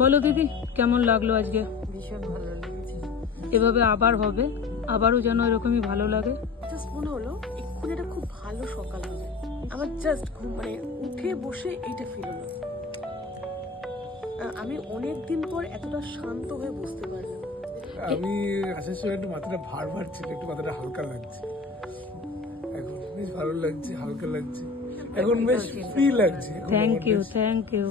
বলো দিদি, কেমন লাগলো আজকে? ভীষণ ভালো লেগেছে। এভাবে আবার হবে, আবারও যেন এরকমই ভালো লাগে। জাস্ট মনে হলো এক্ষুনি একটা খুব ভালো সকাল হবে। আমার জাস্ট মানে উঠে বসে এইটা ফিল হলো। আমি অনেকদিন পর এতটা শান্ত হয়ে বসতে পারলাম। আমি আসার সময় একটু মাথাটা ভার ভার ছিল, একটু মাথাটা হালকা লাগছে, এখন বেশ ভালো লাগছে, হালকা লাগছে, এখন বেশ ফ্রি লাগছে। Thank you.